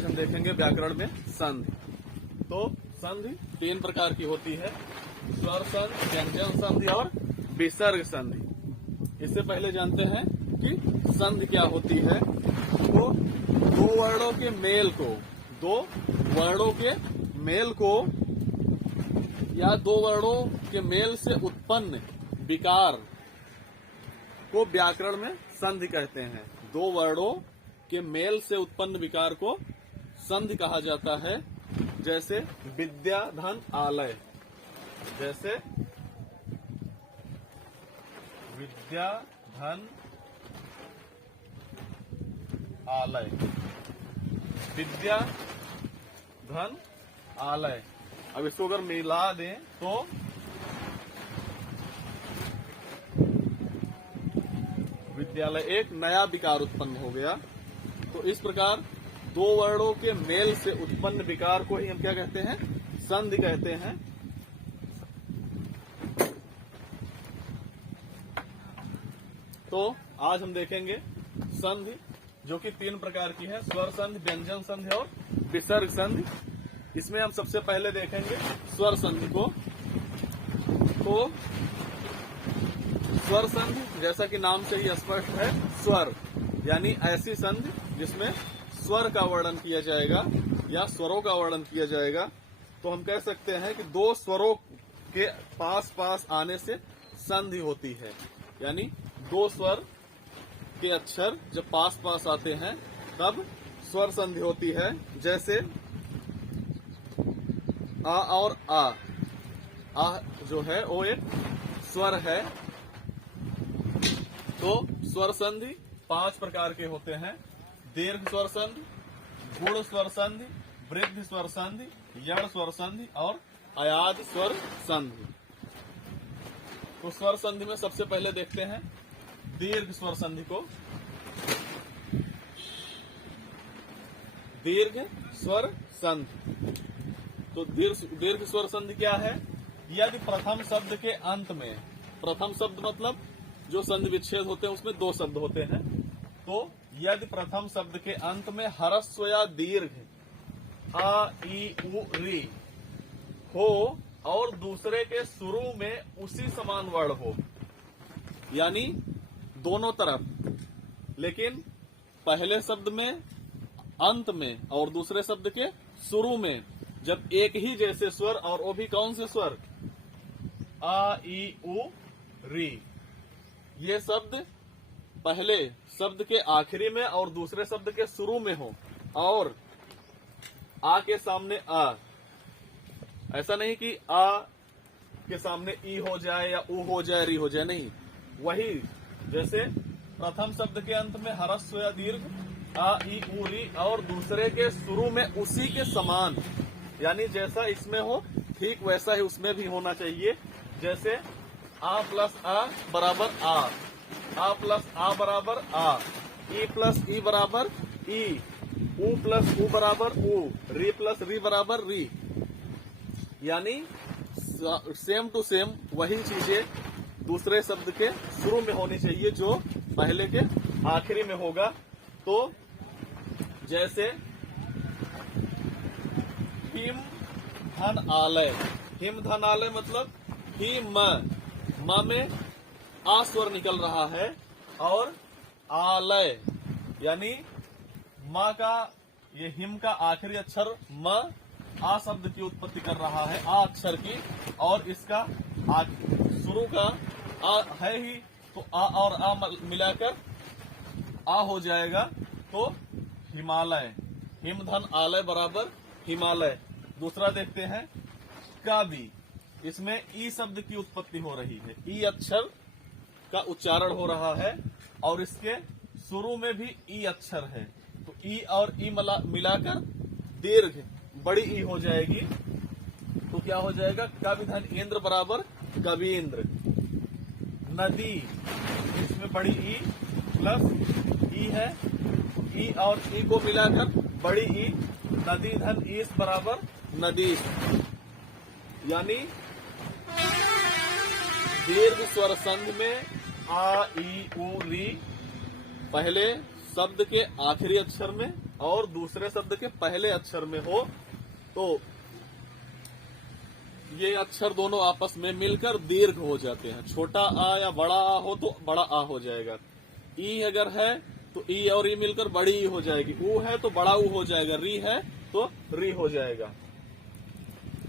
आज हम देखेंगे व्याकरण में संधि। तो संधि 3 प्रकार की होती है, स्वर संधि, व्यंजन संधि और विसर्ग संधि। इससे पहले जानते हैं कि संधि क्या होती है। तो दो वर्णों के मेल को या दो वर्णों के मेल से उत्पन्न विकार को व्याकरण में संधि कहते हैं। दो वर्णों के मेल से उत्पन्न विकार को संधि कहा जाता है। जैसे विद्या धन आलय, जैसे विद्या धन आलय, विद्या धन आलय। अब इसको अगर मिला दें तो विद्यालय, एक नया विकार उत्पन्न हो गया। तो इस प्रकार दो वर्णों के मेल से उत्पन्न विकार को ही हम क्या कहते हैं, संधि कहते हैं। तो आज हम देखेंगे संधि, जो कि 3 प्रकार की है, स्वर संधि, व्यंजन संधि और विसर्ग संधि। इसमें हम सबसे पहले देखेंगे स्वर संधि को। तो स्वर संधि, जैसा कि नाम से ही स्पष्ट है, स्वर यानी ऐसी संधि जिसमें स्वर का वर्णन किया जाएगा या स्वरों का वर्णन किया जाएगा। तो हम कह सकते हैं कि दो स्वरों के पास पास आने से संधि होती है, यानी दो स्वर के अक्षर जब पास पास आते हैं तब स्वर संधि होती है। जैसे आ और आ जो है वो एक स्वर है। तो स्वर संधि 5 प्रकार के होते हैं, दीर्घ स्वर संधि, गुण स्वर संधि, वृद्धि स्वर संधि, यण स्वर संधि और अयाद स्वर संधि। तो स्वर संधि में सबसे पहले देखते हैं दीर्घ स्वर संधि को। दीर्घ स्वर संधि, तो दीर्घ स्वर संधि क्या है? यदि प्रथम शब्द के अंत में, प्रथम शब्द मतलब जो संधि विच्छेद होते हैं उसमें 2 शब्द होते हैं। तो यदि प्रथम शब्द के अंत में ह्रस्व या दीर्घ आ ई उ री हो और दूसरे के शुरू में उसी समान वर्ण हो, यानी दोनों तरफ, लेकिन पहले शब्द में अंत में और दूसरे शब्द के शुरू में जब एक ही जैसे स्वर, और वो भी कौन से स्वर, आ ई उ री, ये शब्द पहले शब्द के आखिरी में और दूसरे शब्द के शुरू में हो, और आ के सामने आ, ऐसा नहीं कि आ के सामने ई हो जाए या उ हो जाए, री हो जाए, नहीं, वही जैसे प्रथम शब्द के अंत में ह्रस्व या दीर्घ आ ई उ री और दूसरे के शुरू में उसी के समान, यानी जैसा इसमें हो ठीक वैसा ही उसमें भी होना चाहिए। जैसे आ प्लस आ बराबर आ प्लस आ बराबर आ, ई प्लस ई बराबर ई, उ प्लस उ बराबर उ, री प्लस री बराबर री, यानी सेम टू सेम वही चीजें दूसरे शब्द के शुरू में होनी चाहिए जो पहले के आखिरी में होगा। तो जैसे हिम धन आलय, हिम धन आलय मतलब हिम, म में आ स्वर निकल रहा है और आलय यानी म का, ये हिम का आखिरी अक्षर म आ शब्द की उत्पत्ति कर रहा है, आ अक्षर की, और इसका शुरू का आ है ही, तो आ और आ मिलाकर आ हो जाएगा। तो हिमालय, हिम धन आलय बराबर हिमालय। दूसरा देखते हैं कावी, इसमें ई शब्द की उत्पत्ति हो रही है, ई अक्षर का उच्चारण हो रहा है और इसके शुरू में भी ई अक्षर है, तो ई और ई मिलाकर दीर्घ बड़ी ई हो जाएगी। तो क्या हो जाएगा, कवि धन इंद्र बराबर कवींद्र। नदी, इसमें बड़ी ई प्लस ई है, ई और ई को मिलाकर बड़ी ई, नदी धन ईस बराबर नदीश, यानी दीर्घ स्वर संधि में आ ई उ री पहले शब्द के आखिरी अक्षर में और दूसरे शब्द के पहले अक्षर में हो तो ये अक्षर दोनों आपस में मिलकर दीर्घ हो जाते हैं। छोटा आ या बड़ा आ हो तो बड़ा आ हो जाएगा। ई अगर है तो ई और ई मिलकर बड़ी ई हो जाएगी। ऊ है तो बड़ा ऊ हो जाएगा। री है तो री हो जाएगा।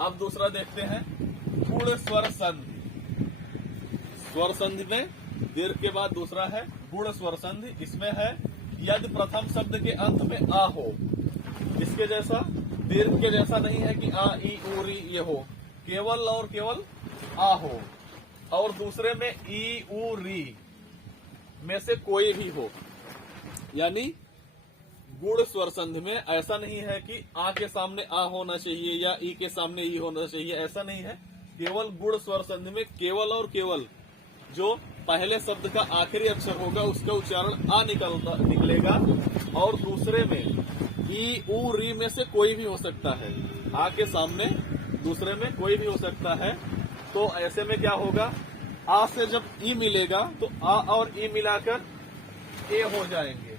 अब दूसरा देखते हैं गुण स्वर संधि। स्वर संधि में दीर्घ के बाद दूसरा है गुण स्वर संधि। इसमें है यदि प्रथम शब्द के अंत में आ हो, इसके जैसा दीर्घ के जैसा नहीं है कि आ ई ऊ री ये हो, केवल और केवल आ हो। और दूसरे में ई ऊ री में से कोई भी हो। यानी गुण स्वर संधि में ऐसा नहीं है कि आ के सामने आ होना चाहिए या ई के सामने ई होना चाहिए, ऐसा नहीं है। केवल गुण स्वर संधि में केवल और केवल जो पहले शब्द का आखिरी अक्षर होगा उसका उच्चारण आ निकलेगा। और दूसरे में ई ऊ री में से कोई भी हो सकता है। आ के सामने दूसरे में कोई भी हो सकता है। तो ऐसे में क्या होगा, आ से जब ई मिलेगा तो आ और ई मिलाकर ए हो जाएंगे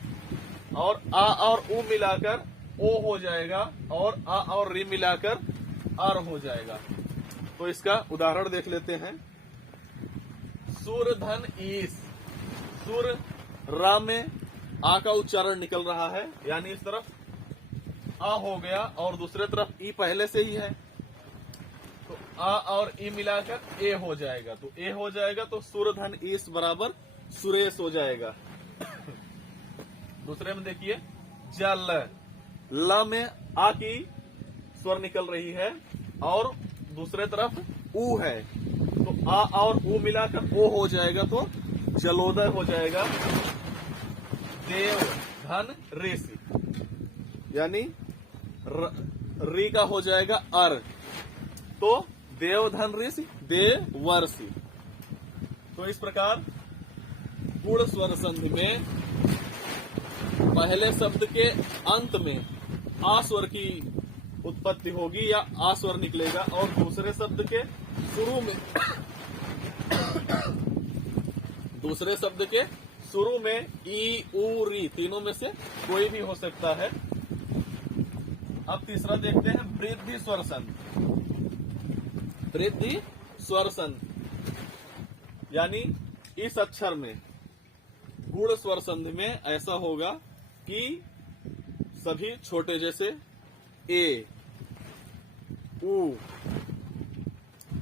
और आ और ऊ मिलाकर ओ हो जाएगा और आ और री मिलाकर आर हो जाएगा। तो इसका उदाहरण देख लेते हैं। सुर धन ईस। सुर रा में आ का उच्चारण निकल रहा है, यानी इस तरफ आ हो गया और दूसरे तरफ ई पहले से ही है तो आ और ई मिलाकर ए हो जाएगा। तो ए हो जाएगा तो सुर धन ईस बराबर सुरेश हो जाएगा। दूसरे में देखिए जल। ल में आ की स्वर निकल रही है और दूसरे तरफ ऊ है तो आ और ऊ मिलाकर ओ हो जाएगा तो जलोदय हो जाएगा। देव धन ऋषि, यानी री का हो जाएगा अर तो देव धन ऋषि देवर्षि। तो इस प्रकार गुण स्वर संधि में पहले शब्द के अंत में आ स्वर की उत्पत्ति होगी या आ स्वर निकलेगा और दूसरे शब्द के शुरू में ई ऊ री तीनों में से कोई भी हो सकता है। अब तीसरा देखते हैं वृद्धि स्वर संधि। वृद्धि स्वर संधि यानी इस अक्षर में गुण स्वर संधि में ऐसा होगा कि सभी छोटे जैसे ए, ऊ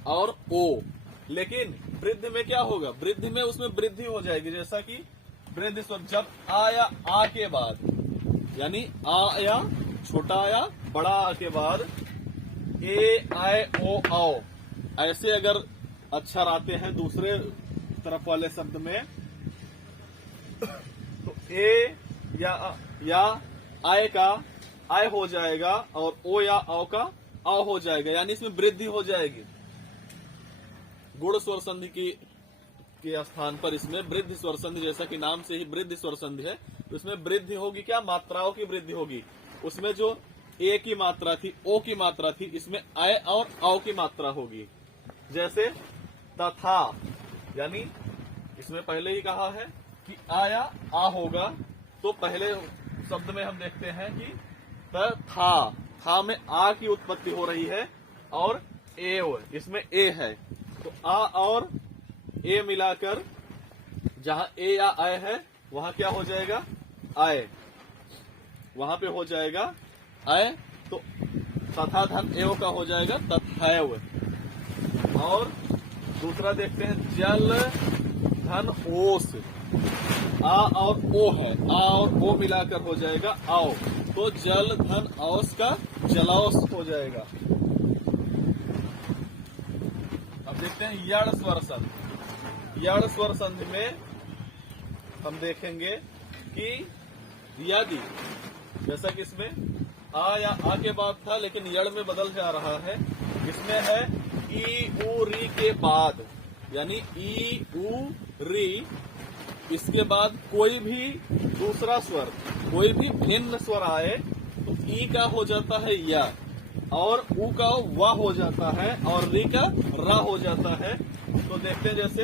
और ओ, लेकिन वृद्धि में क्या होगा, वृद्धि में उसमें वृद्धि हो जाएगी। जैसा कि वृद्धि स्वर जब आया आ के बाद, यानी आ या छोटा आया बड़ा आ के बाद ए आए ओ आओ, ऐसे अगर अक्षर आते हैं दूसरे तरफ वाले शब्द में तो ए या आय का आय हो जाएगा और ओ या औ का औ हो जाएगा, यानी इसमें वृद्धि हो जाएगी। गुण स्वर संधि के स्थान पर इसमें वृद्धि स्वर संधि, जैसा कि नाम से ही वृद्धि स्वर संधि है, तो इसमें वृद्धि होगी। क्या मात्राओं की वृद्धि होगी। उसमें जो ए की मात्रा थी, ओ की मात्रा थी, इसमें आय और औ की मात्रा होगी। जैसे तथा, यानी इसमें पहले ही कहा है कि आया आ होगा तो पहले शब्द में हम देखते हैं कि था में आ की उत्पत्ति हो रही है और एव इसमें ए है तो आ और ए मिलाकर जहां ए या आय है वहां क्या हो जाएगा, आय, वहां पे हो जाएगा आय। तो तथा धन एव का हो जाएगा तथैव। और दूसरा देखते हैं जल धन ओस। आ और ओ है, आ और ओ मिलाकर हो जाएगा आओ, तो जल धन औस का जलौस हो जाएगा। अब देखते हैं यण स्वर संधि। यण स्वर संधि में हम देखेंगे कि यदि, जैसा कि इसमें आ या आ के बाद था लेकिन यण में बदल जा रहा है, इसमें है ई ऊ री के बाद, यानी ई ऊ री, इसके बाद कोई भी दूसरा स्वर, कोई भी भिन्न स्वर आए तो ई का हो जाता है या और ऊ का वा हो जाता है और री का रा हो जाता है। तो देखते हैं जैसे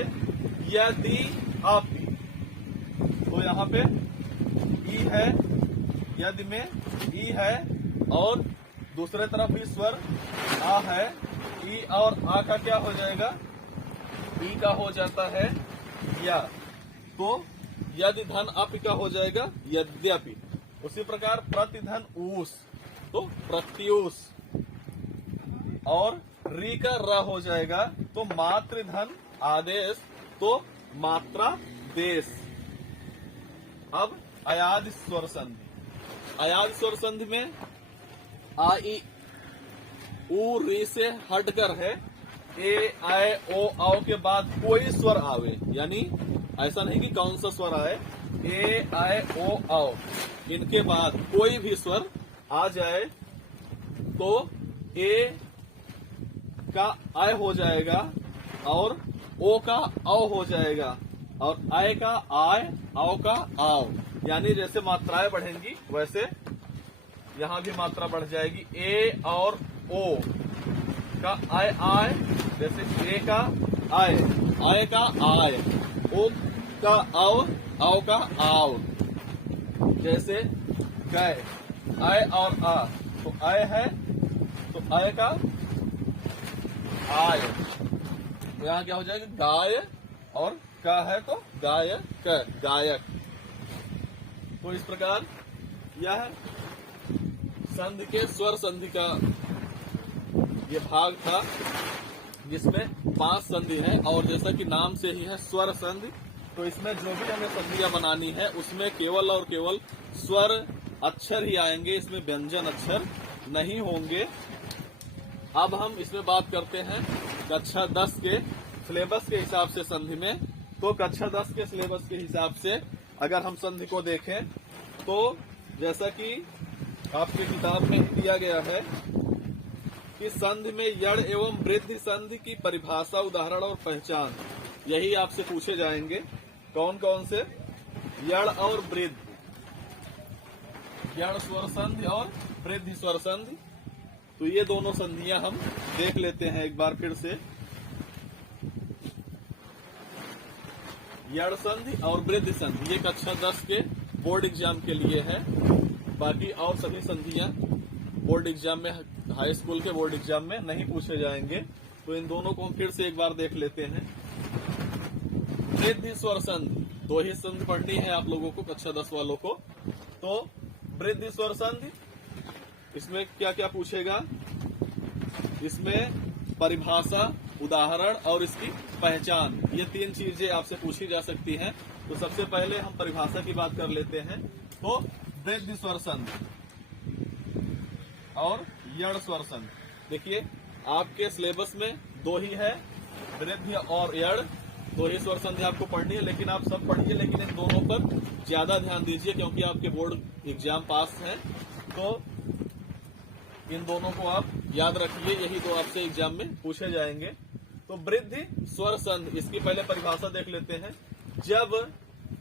यदि आपी, तो यहाँ पे ई है यदि में ई है और दूसरे तरफ भी स्वर आ है, ई और आ का क्या हो जाएगा, ई का हो जाता है या, तो यदि धन अप का हो जाएगा यद्यपि। उसी प्रकार प्रतिधन ऊस तो प्रत्यूष, और री का र हो जाएगा तो मातृधन आदेश तो मात्रा देश। अब अयाद स्वर संधि, अयाद स्वर संधि में आ ई ऊ री से हटकर है ए आए ओ आओ के बाद कोई स्वर आवे, यानी ऐसा नहीं कि कौन सा स्वर आए, ए आए ओ आओ इनके बाद कोई भी स्वर आ जाए तो ए का आय हो जाएगा और ओ का औ हो जाएगा और आय का आय, आओ का आओ, यानी जैसे मात्राएं बढ़ेंगी वैसे यहाँ भी मात्रा बढ़ जाएगी। ए और ओ का आय आय, जैसे ए का आय, आय का आय, ओ का आओ, आओ का आओ, जैसे गए आय और आ, तो आय है तो आय का आय, तो यहाँ क्या हो जाएगा गाय, और का है तो गायक, गायक। तो इस प्रकार यह संधि के स्वर संधि का ये भाग था, जिसमें 5 संधि है, और जैसा कि नाम से ही है स्वर संधि, तो इसमें जो भी हमें संधियां बनानी है उसमें केवल और केवल स्वर अक्षर ही आएंगे, इसमें व्यंजन अक्षर नहीं होंगे। अब हम इसमें बात करते हैं कक्षा 10 के सिलेबस के हिसाब से संधि में। तो कक्षा 10 के सिलेबस के हिसाब से अगर हम संधि को देखें तो जैसा कि आपके किताब में दिया गया है कि संधि में यड़ एवं वृद्धि संधि की परिभाषा, उदाहरण और पहचान, यही आपसे पूछे जाएंगे। कौन कौन से, यड़ और वृद्धि, यड़ स्वर संधि और वृद्धि स्वर संधि। तो ये दोनों संधियां हम देख लेते हैं एक बार फिर से। यड़ संधि और वृद्धि संधि ये कक्षा 10 के बोर्ड एग्जाम के लिए है, बाकी और सभी संधियां बोर्ड एग्जाम में, हाई स्कूल के बोर्ड एग्जाम में नहीं पूछे जाएंगे। तो इन दोनों को हम फिर से एक बार देख लेते हैं। वृद्धि स्वर संधि, 2 ही संधि पढ़नी है आप लोगों को, कक्षा 10 वालों को। तो वृद्धि स्वर संधि, इसमें क्या क्या पूछेगा, इसमें परिभाषा, उदाहरण और इसकी पहचान, ये 3 चीजें आपसे पूछी जा सकती हैं। तो सबसे पहले हम परिभाषा की बात कर लेते हैं। तो वृद्धि स्वर संधि और यड़ स्वर संधि, देखिए आपके सिलेबस में 2 ही है, वृद्धि और यड़, 2 ही स्वर संधि आपको पढ़नी है। लेकिन आप सब पढ़िए, लेकिन इन दोनों पर ज्यादा ध्यान दीजिए क्योंकि आपके बोर्ड एग्जाम पास है। तो इन दोनों को आप याद रखिए, यही 2 आपसे एग्जाम में पूछे जाएंगे। तो वृद्धि स्वर संधि, इसकी पहले परिभाषा देख लेते हैं। जब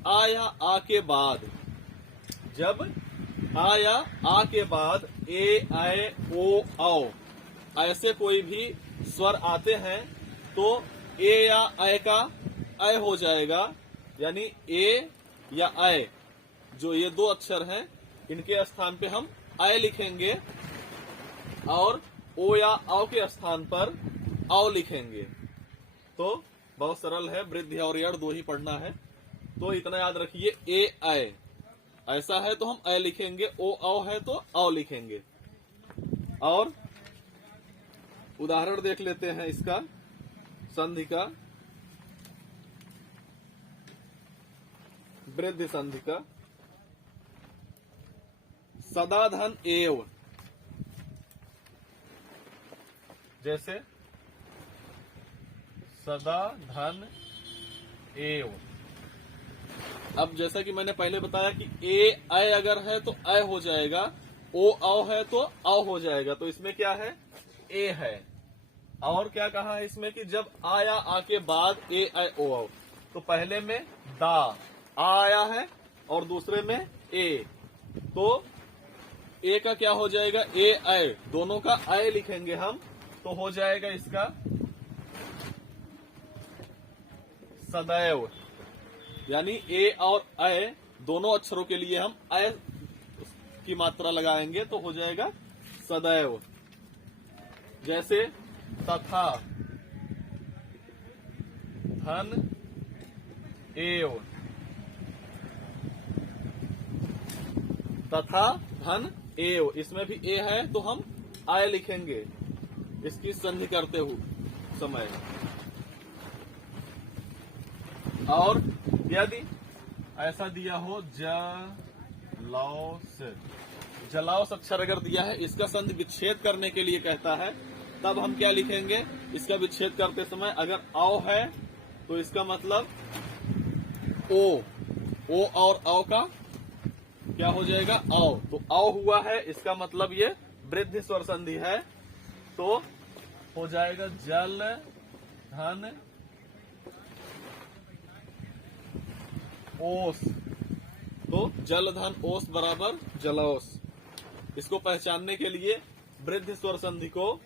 आ या आ के बाद, जब आ या आ के बाद ए आए ओ आओ ऐसे कोई भी स्वर आते हैं तो ए या आय का आय हो जाएगा, यानी ए या आय, जो ये 2 अक्षर हैं इनके स्थान पे हम आय लिखेंगे और ओ या आओ के स्थान पर आओ लिखेंगे। तो बहुत सरल है, वृद्धि और यड़ 2 ही पढ़ना है। तो इतना याद रखिए, ए आय ऐसा है तो हम अ लिखेंगे, ओ आओ है तो आओ लिखेंगे। और उदाहरण देख लेते हैं इसका, संधि का, वृद्धि संधि का। सदा धन एव, जैसे सदा धन एव। अब जैसा कि मैंने पहले बताया कि ए आय अगर है तो आय हो जाएगा, ओ आओ है तो आओ हो जाएगा। तो इसमें क्या है, ए है। और क्या कहा है इसमें कि जब आ या आ के बाद ए आय ओ आओ, तो पहले में दा आ आया है और दूसरे में ए, तो ए का क्या हो जाएगा, ए आय, दोनों का आय लिखेंगे हम, तो हो जाएगा इसका सदैव, यानी ए और अय दोनों अक्षरों के लिए हम अय की मात्रा लगाएंगे तो हो जाएगा सदैव। जैसे तथा, धन एव, तथा धन एव, इसमें भी ए है तो हम आय लिखेंगे इसकी संधि करते हुए समय। और यदि ऐसा दिया हो जलौस, जलौस अक्षर अगर दिया है, इसका संधि विच्छेद करने के लिए कहता है, तब हम क्या लिखेंगे? इसका विच्छेद करते समय अगर औ है तो इसका मतलब ओ, ओ और औ का क्या हो जाएगा? औ। तो औ हुआ है, इसका मतलब ये वृद्धि स्वर संधि है, तो हो जाएगा जल धन ओस। तो जल धन ओस बराबर जलौस। इसको पहचानने के लिए वृद्धि स्वर संधि को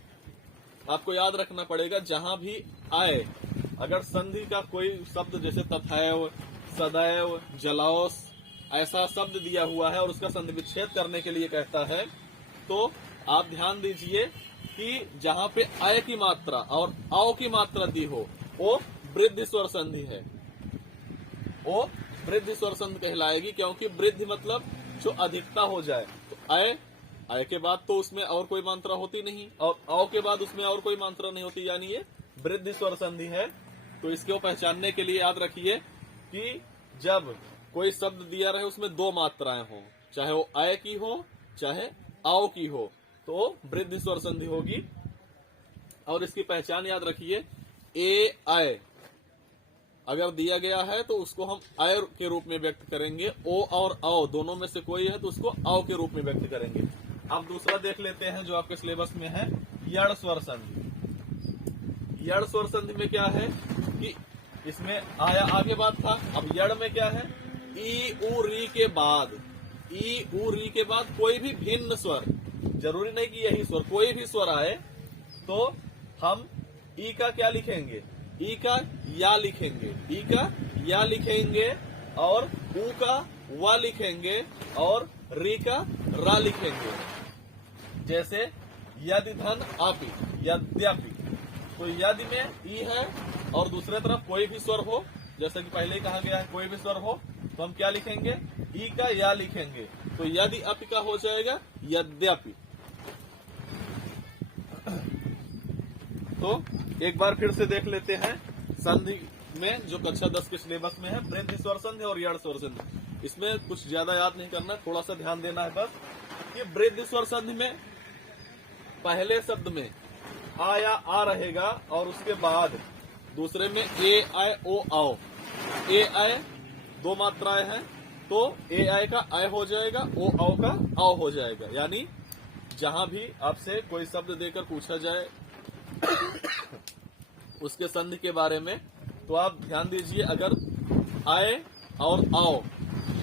आपको याद रखना पड़ेगा। जहां भी आए, अगर संधि का कोई शब्द जैसे तथैव, सदैव, जलौस ऐसा शब्द दिया हुआ है और उसका संधि विच्छेद करने के लिए कहता है, तो आप ध्यान दीजिए कि जहां पे आय की मात्रा और औ की मात्रा दी हो, वो वृद्धि स्वर संधि है, वो वृद्धि स्वर संधि कहलाएगी। क्योंकि वृद्धि मतलब जो अधिकता हो जाए। तो आय, आय के बाद तो उसमें और कोई मात्रा होती नहीं, और औ के बाद उसमें और कोई मात्रा नहीं होती, यानी ये वृद्धि स्वर संधि है। तो इसको पहचानने के लिए याद रखिए कि जब कोई शब्द दिया रहे उसमें दो मात्राएं हो, चाहे वो आय की हो चाहे औ की हो, तो वृद्धि स्वर संधि होगी। और इसकी पहचान याद रखिए, ए आय अगर दिया गया है तो उसको हम आय के रूप में व्यक्त करेंगे। ओ और औ दोनों में से कोई है तो उसको औ के रूप में व्यक्त करेंगे। अब दूसरा देख लेते हैं जो आपके सिलेबस में है, यड़ स्वर संधि। यड़ स्वर संधि में क्या है कि इसमें आया आगे बात था, अब यड़ में क्या है? ई उ री के बाद, ई उ री के बाद कोई भी भिन्न स्वर, जरूरी नहीं कि यही स्वर, कोई भी स्वर आए तो हम ई का क्या लिखेंगे? ई का या लिखेंगे, ई का या लिखेंगे, और उ का वा लिखेंगे, और री का रा लिखेंगे। जैसे यदि धन आपी, यद्यपि, तो यदि में ई है और दूसरे तरफ कोई भी स्वर हो, जैसे कि पहले ही कहा गया है कोई भी स्वर हो, तो हम क्या लिखेंगे? ई का या लिखेंगे। तो यदि अपि का हो जाएगा यद्यपि। तो एक बार फिर से देख लेते हैं संधि में जो कक्षा 10 के सिलेबस में है, वृद्धि स्वर संधि और यड़ स्वर संधि। इसमें कुछ ज्यादा याद नहीं करना, थोड़ा सा ध्यान देना है बस। कि वृद्धि स्वर संधि में पहले शब्द में आ या आ रहेगा और उसके बाद दूसरे में ए आय ओ आओ। ए आय दो मात्राएं हैं, तो ए आय का आय हो जाएगा, ओ आओ का आओ हो जाएगा। यानी जहां भी आपसे कोई शब्द देकर पूछा जाए उसके संधि के बारे में, तो आप ध्यान दीजिए, अगर आय और आओ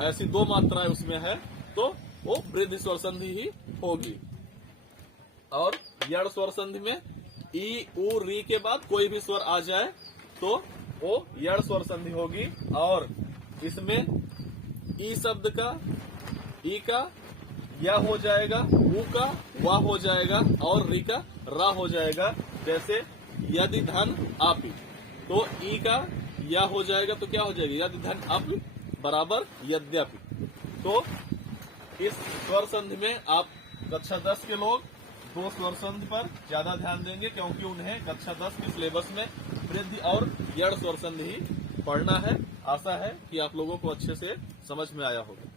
ऐसी दो मात्राएं उसमें है तो वो वृद्धि स्वर संधि ही होगी। और यड़ स्वर संधि में ई उ री के बाद कोई भी स्वर आ जाए तो वो यड़ स्वर संधि होगी। और इसमें ई शब्द का ई का या हो जाएगा, उ का वा हो जाएगा, और री का रा हो जाएगा। जैसे यदि धन आपी, तो ई का या हो जाएगा तो क्या हो जाएगा? यदि धन आपी बराबर यद्यपि। तो इस स्वर संधि में आप कक्षा 10 के लोग दो स्वर संधि पर ज्यादा ध्यान देंगे, क्योंकि उन्हें कक्षा 10 के सिलेबस में वृद्धि और यड़ स्वर संधि ही पढ़ना है। आशा है कि आप लोगों को अच्छे से समझ में आया होगा।